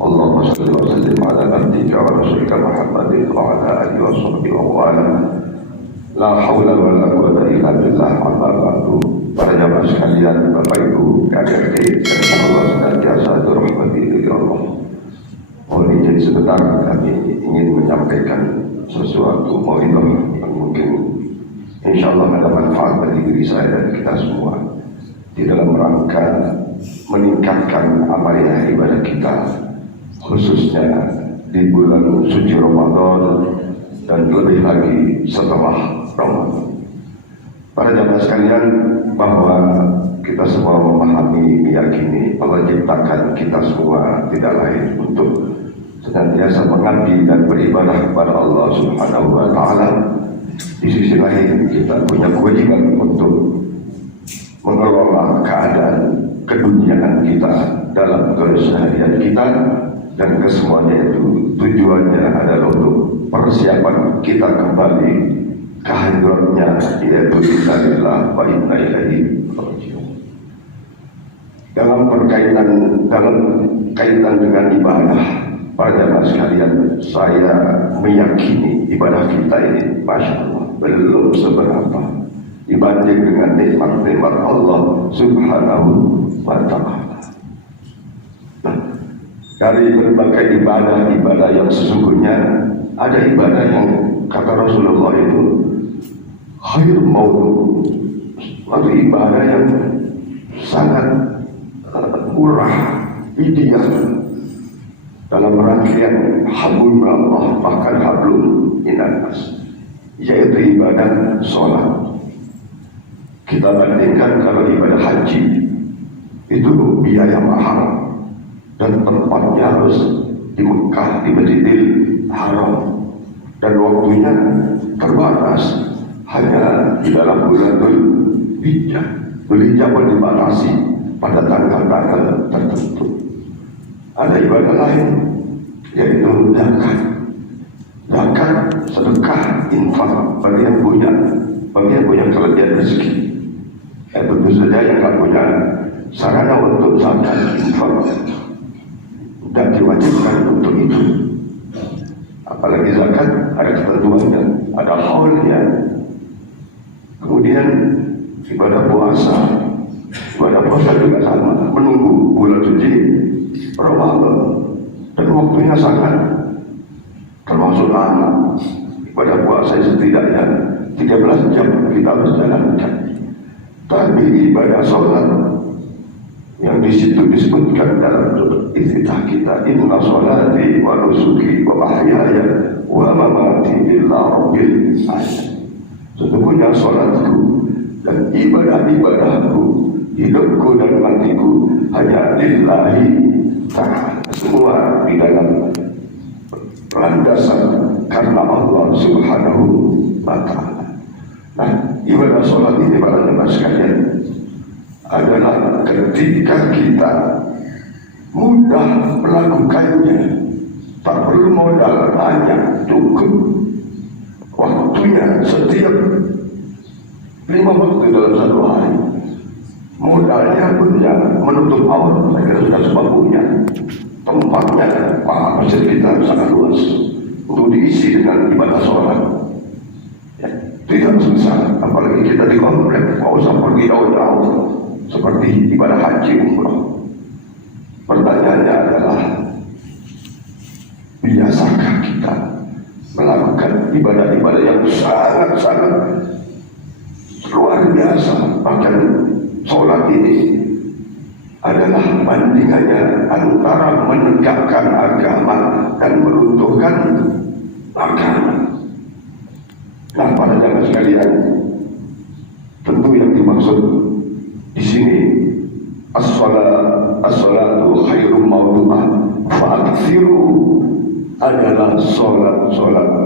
Allahumma shalli wa sallim ala nabiyyika wa rasulika Muhammadin wa ala alihi wa sahbihi wa ala. La haula wa la quwwata illa billah. Amma ba'du. Para jamaah sekalian, Bapak Ibu, adik-adik, Allah senantiasa dirahmati oleh Allah. Mohon izin sebentar, kami ingin menyampaikan sesuatu mau'izah yang mungkin insyaallah ada manfaat bagi diri saya dan kita semua di dalam rangka meningkatkan amaliyah ibadah kita, khususnya di bulan suci Ramadan dan lebih lagi setelah Ramadan. Para jamaah sekalian, bahwa kita semua memahami, meyakini Allah ciptakan kita semua tidak lain untuk senantiasa mengabdi dan beribadah kepada Allah Subhanahu wa Ta'ala. Di sisi lain, kita punya kewajiban untuk mengelola keadaan keduniaan kita dalam keseharian kita, dan kesemuanya itu tujuannya adalah untuk persiapan kita kembali kehadirannya, yaitu innalillahi wa inna ilaihi raji'un. Dalam kaitan dengan ibadah, para jamaah sekalian, saya meyakini ibadah kita ini, masya Allah, belum seberapa dibanding dengan nikmat-nikmat Allah Subhanahu wa Ta'ala. Dari berbagai ibadah yang sesungguhnya ada ibadah yang kata Rasulullah itu khair maut, suatu ibadah yang sangat murah, ideal dalam rangkaian hablum Allah, bahkan hablum minannas, yaitu ibadah sholat. Kita bandingkan kalau ibadah haji itu biaya mahal dan tempatnya harus di Mekah, di Masjidil Haram, dan waktunya terbatas, hanya di dalam bulan Dzulhijjah. Dzulhijjah pun dibatasi pada tanggal-tanggal tertentu. Ada ibadah lain, yaitu zakat. Zakat, sedekah, infak bagi yang punya kelebihan rezeki. Tentu saja yang tak punya sarana untuk zakat, infak, dan diwajibkan untuk itu. Apalagi zakat ada ketentuannya, ada haulnya. Kemudian ibadah puasa juga sama, menunggu bulan suci Ramadan, dan waktunya sangat termasuk lama. Ibadah puasa setidaknya 13 jam kita harus jalankan. Tapi ibadah sholat yang di situ disebutkan dalam iftitah kita, inna sholati wa nusuki wa mahyaya wa mamati lillahi rabbil alamin. Sesungguhnya sholatku dan ibadah-ibadahku, hidupku dan matiku hanya lillahi ta'ala, semua di dalam landasan karena Allah Subhanahu wa Ta'ala. Nah, ibadah sholat ini para jemaah sekalian adalah ketika kita mudah melakukannya, tak perlu modal banyak, cukup waktunya setiap 5 waktu dalam satu hari. Modalnya punya menutup aurat, saya kira sudah semua punya. Tempatnya, masjid kita sangat luas untuk diisi dengan ibadah sholat. Ya, tidak susah, apalagi kita di komplek, mau usah pergi jauh-jauh seperti ibadah haji umrah. Pertanyaannya adalah, biasakah kita melakukan ibadah-ibadah yang sangat-sangat luar biasa? Bahkan sholat ini adalah bandingannya antara menegakkan agama dan meruntuhkan agama. Nah, para jamaah sekalian, tentu yang dimaksud di sini as-salatu khairum mawdu'ah fa'aksiru adalah sholat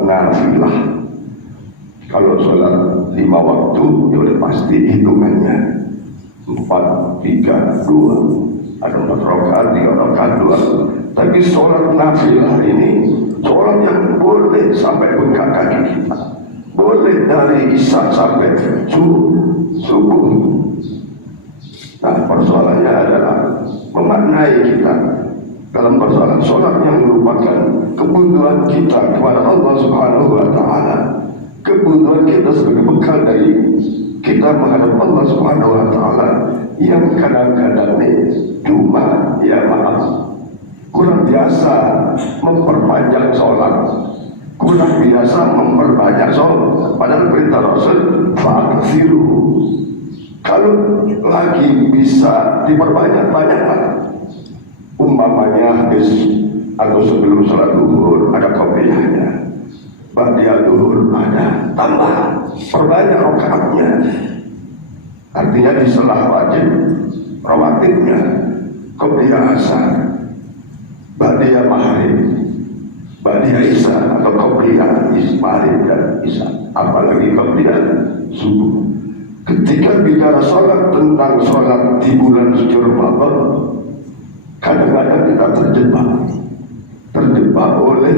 nafilah. Kalau sholat 5 waktu, ya udah pasti hitungannya 4, 3, 2, ada 4 rakaat, 3 rakaat, 2. Tapi sholat nafilah ini sholat yang boleh sampai bengkak kaki kita, boleh dari isya sampai subuh. Nah, persoalannya adalah memaknai kita dalam persoalan sholat yang merupakan kebutuhan kita kepada Allah Subhanahu wa Ta'ala, kebutuhan kita sebagai bekal dari kita menghadap Allah Subhanahu wa Ta'ala, yang kadang-kadang cuma kurang biasa memperpanjang sholat, kurang biasa memperbanyak sholat. Padahal perintah Rasul fa'aksiru, kalau lagi bisa diperbanyak-banyaklah. Umpamanya habis atau sebelum sholat duhur ada qobliyahnya, ba'da duhur ada, tambah, perbanyak rakaatnya. Artinya di selah wajib rawatibnya, qobliyah asar, ba'da maghrib, ba'da isya atau qobliyah maghrib dan isya, apalagi qobliyah subuh. Ketika bicara sholat, tentang sholat di bulan suci Ramadan, kadang-kadang kita terjebak oleh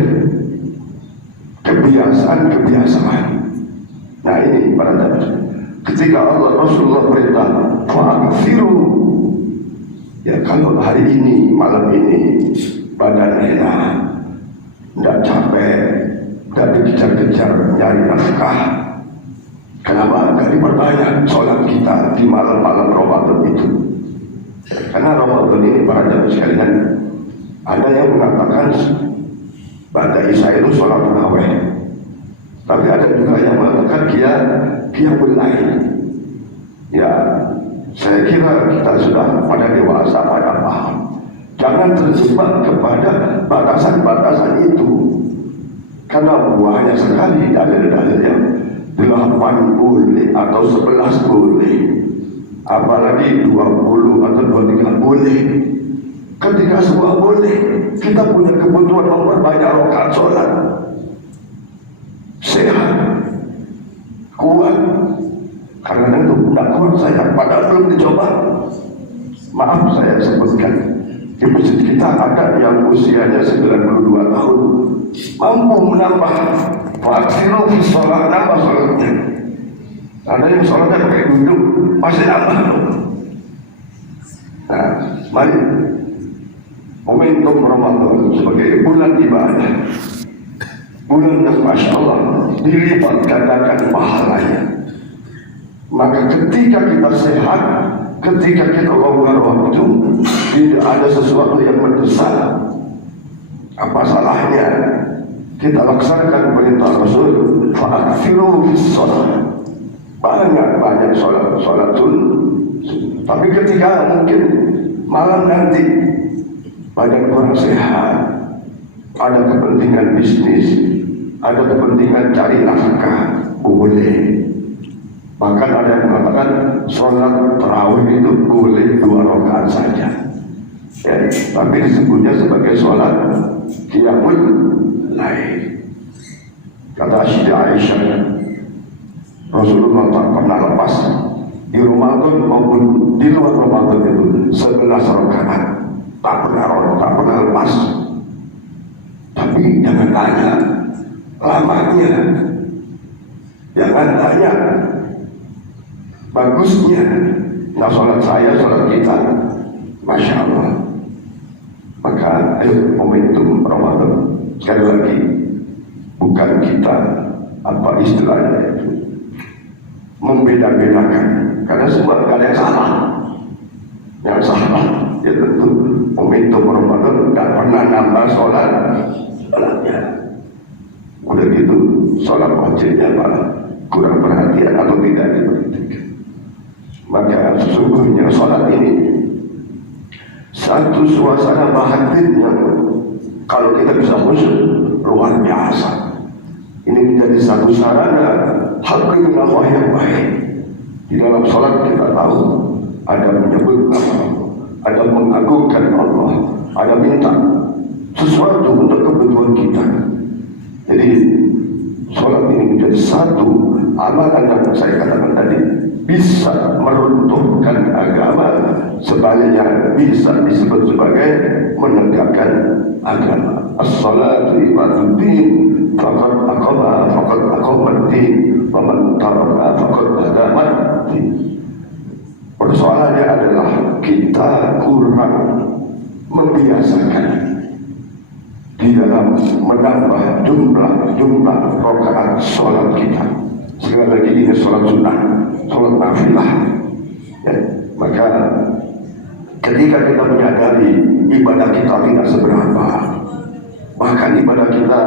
kebiasaan. Nah ini para jamaah, ketika Allah Rasulullah perintah fa'aksiru, ya kalau hari ini, malam ini badan enak, tidak capek, tidak dikejar-kejar nyari nafkah, kenapa nggak diperbanyak sholat kita di malam-malam Ramadan itu? Karena Ramadan ini para jamaah sekalian, ada yang mengatakan pada Isya itu sholat tarawih, tapi ada juga yang mengatakan dia berlain. Ya, saya kira kita sudah pada dewasa, pada paham. Jangan terjebak kepada batasan-batasan itu, karena banyak sekali dalil-dalil yang 8 boleh atau 11 boleh, apalagi 20 atau 23 boleh. Ketika semua boleh, kita punya kebutuhan memperbanyak rakaat sholat, sehat, kuat. Karena itu tidak kuat saya, padahal belum dicoba. Maaf saya sebutkan, di masjid kita ada yang usianya 92 tahun, mampu menambah faksiru fi sholat, nambah sholatnya. Ada yang sholatnya pakai duduk, masih nambah. Nah, mari momentum Ramadan sebagai bulan ibadah, bulan yang Masya Allah dilipat gandakan pahalanya. Maka ketika kita sehat, ketika kita longgar waktu, tidak ada sesuatu yang mendesak, apa salahnya kita laksanakan perintah Rasul fa'aksiru fis sholat, banyak sholatun. Tapi ketika mungkin malam nanti badan kurang sehat, ada kepentingan bisnis, ada kepentingan cari nafkah, boleh. Bahkan ada yang mengatakan sholat tarawih itu boleh 2 rakaat saja, ya, tapi disebutnya sebagai sholat qiyamul lail. Kata Syidah Aisyah, Rasulullah tak pernah lepas di Ramadan maupun di luar Ramadan itu 11 rakaat, tak pernah lepas. Tapi jangan tanya lamanya, jangan tanya bagusnya. Nah, sholat saya, sholat kita, Masya Allah. Maka ayo momentum Ramadan, sekali lagi, bukan kita apa istilahnya itu membeda-bedakan, karena semua ada yang salah. Yang salah ya tentu momentum Ramadan tidak pernah nambah sholatnya. Udah gitu sholat wajibnya malah kurang perhatian atau tidak diperhatikan. Maka sesungguhnya sholat ini satu suasana batin yang kalau kita bisa khusyuk luar biasa. Ini menjadi satu sarana hak dengan Allah yang baik. Di dalam sholat kita tahu ada menyebut Allah, ada mengagungkan Allah, ada minta sesuatu untuk kebutuhan kita. Jadi sholat ini menjadi satu amalan yang saya katakan tadi, bisa meruntuhkan agama, sebaliknya bisa disebut sebagai menegakkan agama. As-salatu ibaduddin, faqad aqamaddin, wa man taraka faqad hadamaddin. Persoalannya adalah kita kurang membiasakan menambah jumlah rakaat sholat kita. Sekali lagi ini sholat sunnah, sholat nafilah. Ya, maka ketika kita menyadari ibadah kita tidak seberapa, bahkan ibadah kita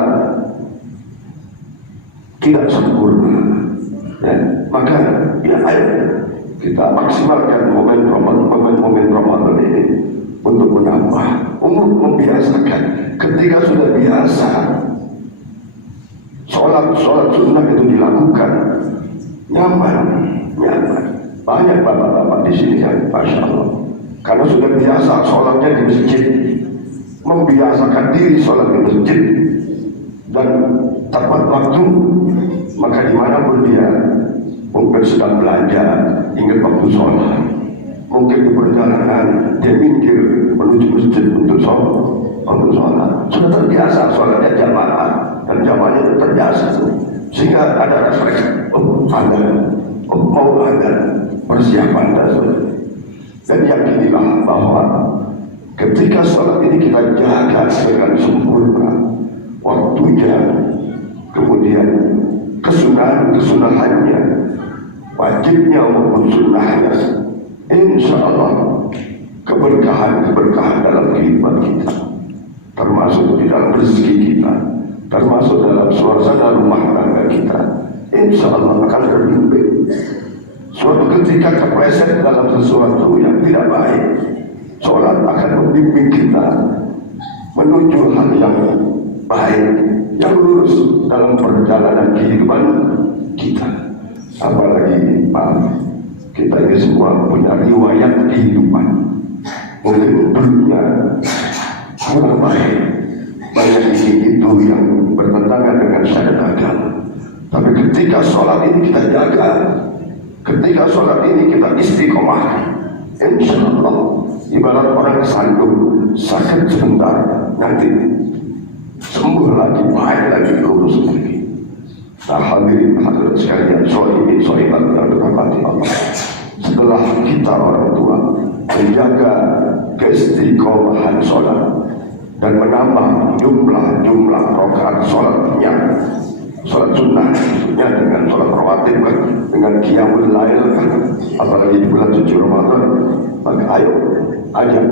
tidak sempurna, ya, maka ya ayo kita maksimalkan momen Ramadan ini untuk menambah, untuk membiasakan. Ketika sudah biasa sholat sunnah itu dilakukan, nyaman. Banyak bapak-bapak di sini yang masya Allah, karena sudah biasa sholatnya di masjid, membiasakan diri sholat di masjid dan tepat waktu, maka dimanapun dia, mungkin sedang belanja, ingat waktu sholat, mungkin di perjalanan dia minggir menuju masjid untuk sholat, sudah terbiasa sholatnya jamaah, dan jamaahnya itu terbiasa sehingga ada refleks, mau ada persiapan dasar. Dan yakinilah bahwa ketika sholat ini kita jaga dengan sempurna waktunya, kemudian kesunahannya, wajibnya maupun sunnahnya, insya Allah keberkahan dalam kehidupan kita, termasuk di dalam rezeki kita, termasuk dalam suasana rumah tangga kita, insya Allah akan terbimbing. Suatu ketika kepleset dalam sesuatu yang tidak baik, sholat akan membimbing kita menuju hal yang baik, yang lurus dalam perjalanan kehidupan kita. Apalagi kita ini semua punya riwayat kehidupan, mungkin dulunya kurang baik, banyak itu yang bertentangan dengan syariat agama. Tapi ketika sholat ini kita jaga, ketika sholat ini kita istiqomah, insya Allah ibarat orang kesandung, sakit sebentar, nanti sembuh lagi, baik lagi, lurus lagi. Nah, hadirin hadirat sekalian, sohibat yang dirahmati Allah, setelah kita orang tua menjaga keistiqomahan sholat dan menambah jumlah rakaat sholatnya, sholat sunnah dengan sholat rawatib, dengan qiyamul lail, apalagi di bulan suci Ramadan, maka ayo ajak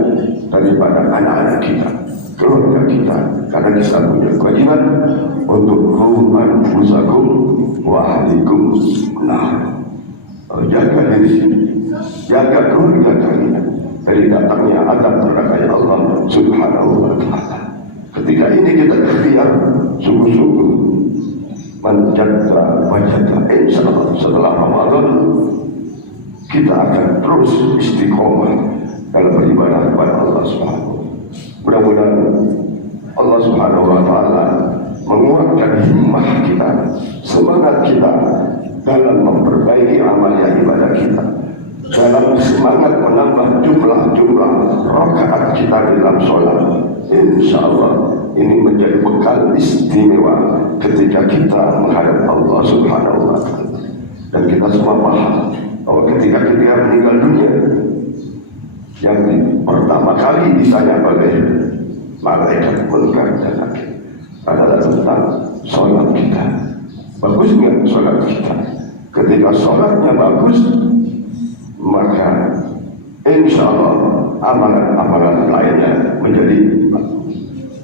daripada anak-anak kita, keluarga kita, karena kita punya kewajiban untuk ruman fusakum wa ahlikum nar. Jaga diri, jaga keluarga kalian dari datangnya azab neraka Allah Subhanahu wa Ta'ala. Ketika ini kita ikhtiar sungguh-sungguh menjaga wajah, insya Allah setelah Ramadan kita akan terus istiqomah dalam beribadah kepada Allah Subhanahu. Mudah-mudahan Allah Subhanahu wa Ta'ala menguatkan himmah kita, semangat kita dalam memperbaiki amalia ibadah kita, dalam semangat menambah jumlah rakaat kita dalam sholat. Insya Allah ini menjadi bekal istimewa ketika kita menghadap Allah Subhanahu wa Ta'ala. Dan kita semua paham bahwa ketika kita meninggal dunia, yang pertama kali ditanya oleh malaikat munkar dan nakir adalah tentang sholat kita. Bagus nggak sholat kita? Ketika sholatnya bagus, maka insya Allah amalan-amalan lainnya menjadi bagus.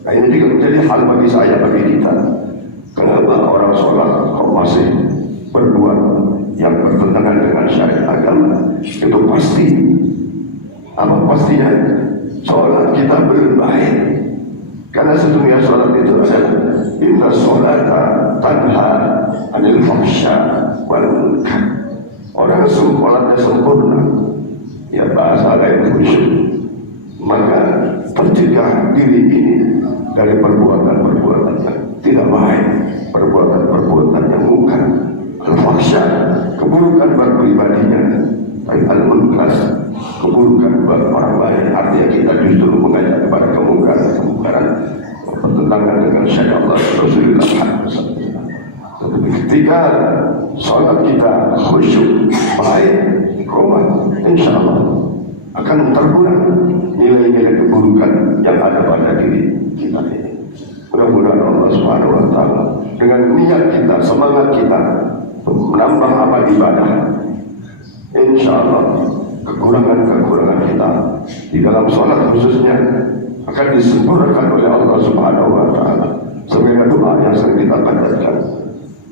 Nah, ini juga menjadi hal bagi saya, bagi kita. Kenapa orang sholat kok masih berbuat yang bertentangan dengan syariat agama? Itu pasti. Apa pastinya? Sholat kita belum baik. Karena sesungguhnya sholat itu adalah inna sholata tanha anil fahsya wal munkar. Orang sholatnya sempurna, ya bahasa lain khusyuk, maka tercegah diri ini dari perbuatan-perbuatan yang tidak baik, perbuatan-perbuatan yang munkar, al-fahsya, keburukan buat pribadinya, dan al-munkar, keburukan buat orang lain. Artinya kita justru mengajak kepada kemungkaran bertentangan dengan syariat Allah Rasulullah SAW. Tetapi ketika sholat kita khusyuk, baik, iqamah, insya Allah akan terkurang nilai-nilai keburukan yang ada pada diri kita ini. Mudah-mudahan Allah Subhanahu wa taala dengan niat kita, semangat kita menambah amal ibadah, insya Allah kekurangan-kekurangan kita di dalam sholat khususnya akan disempurnakan oleh Allah Subhanahu wa taala. Sebagai doa yang sering kita panjatkan,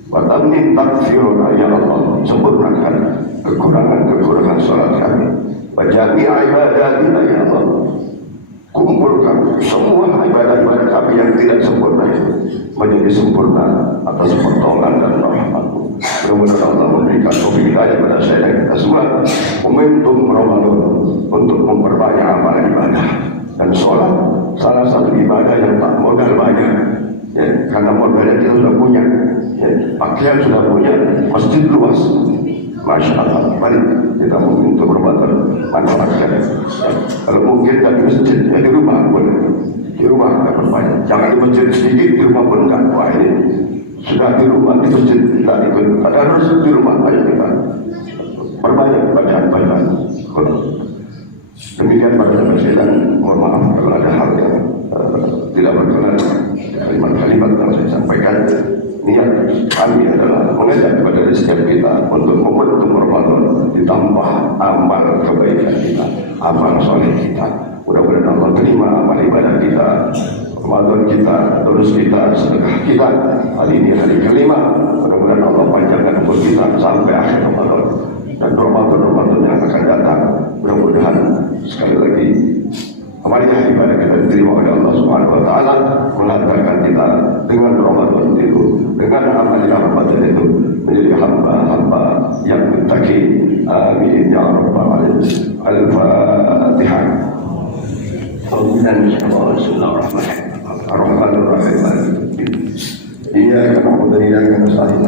wa tammin takfiruna ya Allah, sempurnakan kekurangan-kekurangan sholat kami, wa jami'a ibadatina ya Allah, kumpulkan semua ibadah-ibadah kami yang tidak sempurna itu menjadi sempurna atas pertolongan dan rahmat-Mu. Mudah-mudahan Allah memberikan taufik hidayah kepada saya dan kita semua momentum Ramadan untuk memperbanyak amal ibadah dan sholat. Salah satu ibadah yang tak modal banyak, ya, karena modalnya kita sudah punya, ya, pakaian sudah punya, masjid luas. Masya Allah, mari kita untuk Ramadan manfaatkan. Kalau mungkin dari masjid, ya di rumah pun, di rumah dapat banyak. Jangan di masjid sedikit, di rumah pun enggak. Wah ini sudah di rumah, di masjid tidak ikut. Ada harus di rumah banyak kita perbanyak bacaan. Demikian pada saya, dan mohon maaf kalau ada hal yang tidak berkenan, kalimat-kalimat yang saya sampaikan. Niat kami adalah mengajak kepada setiap kita untuk momentum Ramadan ditambah amal kebaikan kita, amal soleh kita. Mudah-mudahan Allah terima amal ibadah kita, Ramadan kita, terus kita, sedekah kita. Hari ini hari kelima, mudah-mudahan Allah panjangkan umur kita sampai akhir Ramadan dan Ramadan yang akan datang. Mudah-mudahan sekali lagi amalnya ibadah kita diterima oleh Allah Subhanahu wa taala, mengantarkan kita dengan Ramadan itu, dengan amalnya Ramadan itu menjadi hamba-hamba yang muttaqi. Amin ya rabbal alamin. Al-Fatihah. Bismillahirrahmanirrahim. Ar-Rahmanir-Rahim. Iyyaka na'budu wa iyyaka nasta'in.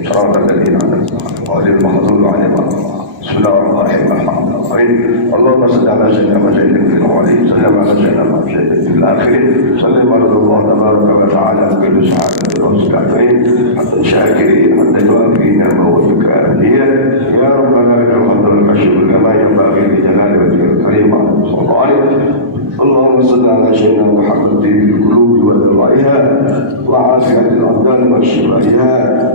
Shiratal ladzina an'amta 'alaihim ghairil maghdubi 'alaihim waladdallin. Bismillahirrahmanirrahim. Allahumma salli ala sayyidina Muhammadin fil awwalin, sallim ala sayyidina Muhammadin fil akhirin, sallim ala Allah tabaraka wa ta'ala kullu sa'atin wa sa'atin, hatta syakirin, hatta yu'afin al-mawduka aliyya, ya Rabbana lakal hamdu wal syukru kama yanbaghi li jalali wajhikal karim. Sallallahu alaihi اللهم صل على سيدنا محمد في القلوب ودوائها وعافية الأبدان وشفائها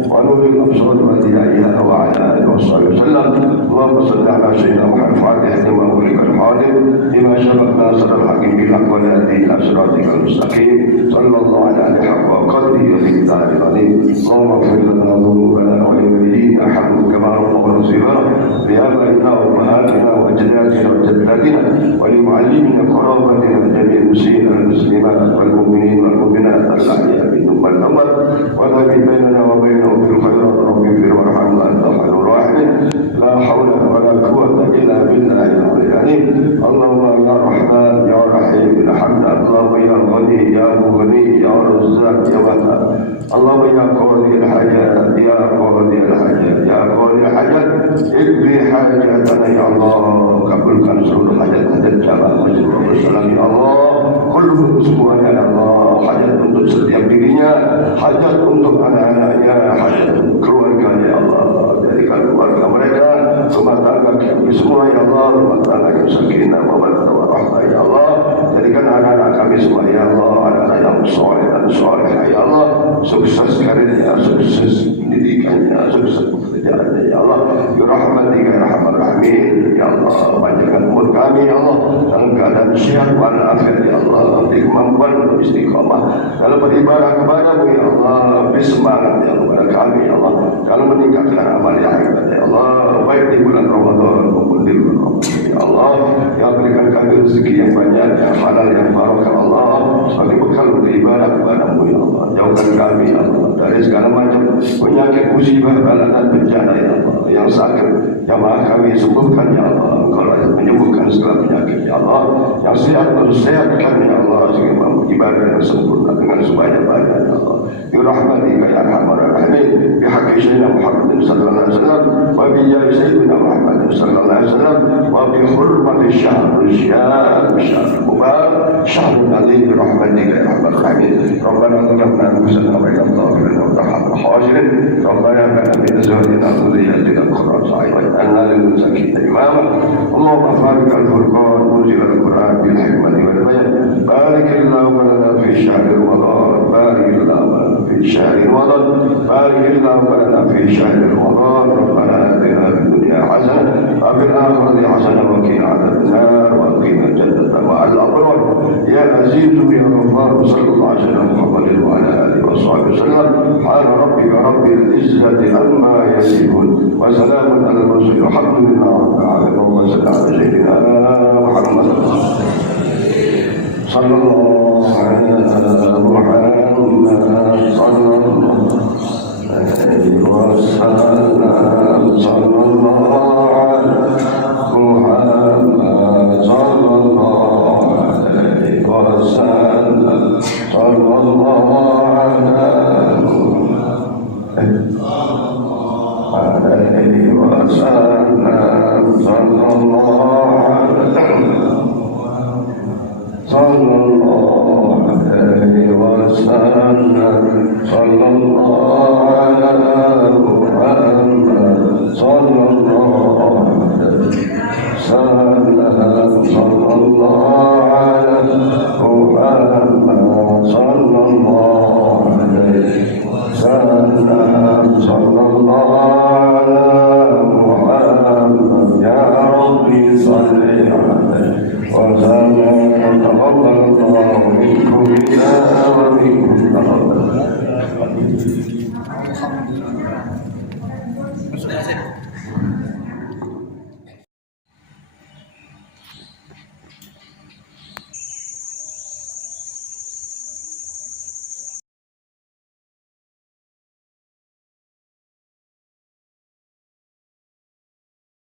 ونور الأبصار وضيائها وعلى آله وصحبه وسلم. اللهم صل على سيدنا محمد فاتح لما أغلق الحاضر لما سبق ناصر الحق بالحق والهادي إلى صراطك المستقيم. صلى الله على حق وقدره ومقداره العظيم. اللهم اغفر لنا ذنوبنا ولوالدينا حمد كما ربنا صغارا لآبائنا وأمهاتنا وأجدادنا وجداتنا ولمعلمنا قرابنا جميع المسلمين والمسلمات والمؤمنين والمؤمنات الأحياء منهم والأموات وذلك بيننا وبينهم بالخيرات. رب اغفر وارحم وأنت خير الراحمين. لا حول ولا قوة إلا بالله العلي. اللهم يا رحمن يا رحيم ارحمنا. اللهم يا غني يا مغني يا رزاق يا وهاب. اللهم يا قاضي الحاجات يا قاضي الحاجات يا قاضي الحاجات اقضي حاجاتنا يا الله. kabulkan seluruh hajat-hajat jamaah Masjid Rasulullah ya Allah. Kullu semuanya ya Allah. Hajat untuk setiap dirinya, hajat untuk anak-anaknya, hajat untuk keluarganya ya Allah. Jadikan keluarga mereka, rumah tangga kami semua ya Allah, rumah tangga yang sakinah mawaddah warahmah ya Allah. Jadikan anak-anak kami semua ya Allah, anak-anak yang soleh dan solehah ya Allah. Sukses karirnya, sukses pendidikannya, sukses pekerjaannya ya Allah. Ya rahmatika ya rahman rahimin ya Allah. Panjangkan umur kami ya Allah dalam keadaan sehat walafiat ya Allah. Beri kemampuan untuk istiqamah dalam beribadah kepadamu ya Allah. Beri semangat ya Allah kepada kami ya Allah dalam meningkatkan amal yang ibadah ya Allah, baik di bulan Ramadan maupun di bulan Ramadan ya Allah. Ya berikan kami rezeki yang banyak, yang halal, yang barakah Allah, sebagai bekal beribadah kepadamu ya Allah. Jauhkan kami ya Allah dari segala macam penyakit, musibah, bala dan bencana ya Allah. Yang sakit jamaah kami sembuhkan ya Allah. Kalau menyembuhkan segala penyakit ya Allah. Yang sehat harus sehatkan ya Allah, sehingga mampu ibadah yang sempurna dengan sebanyak-banyak ya Allah. Ya rahmatika ya arhamar rahimin. Bi haqqi sayyidina Muhammadin sallallahu alaihi wasallam wa bi jahi sayyidina Muhammadin sallallahu alaihi wasallam wa bi hurmati syahr mubarak syahr azim bi rahmatika ya arhamar rahimin. Rabbana taqabbal minna wa ya Allah wa tarhamna hajirin. Rabbana lana min azwajina wa dhurriyyatina qurrata a'yun waj'alna lil muttaqina imama. اللهم فارق الفرقان منزل القرآن بالحكمة والبيان. بارك اللهم لنا في شهر رمضان اللهم في شهر رمضان بارك اللهم لنا في شهر رمضان ربنا آتنا في الدنيا حسنة وفي الآخرة حسنة وقنا عذاب النار وأدخلنا الجنة مع الأبرار يا عزيز يا غفار صلى الله على سيدنا محمد وعلى آله وصحبه وسلم سبحان ربك رب العزة عما يصفون وسلام على المرسلين والحمد لله رب العالمين وصلى على سيدنا محمد صلى الله على محمد صلى الله عليه وسلم صلى الله على محمد صلى الله عليه وسلم صلى الله على عليه وسلم صلى الله صلى الله عليه وسلم صلى الله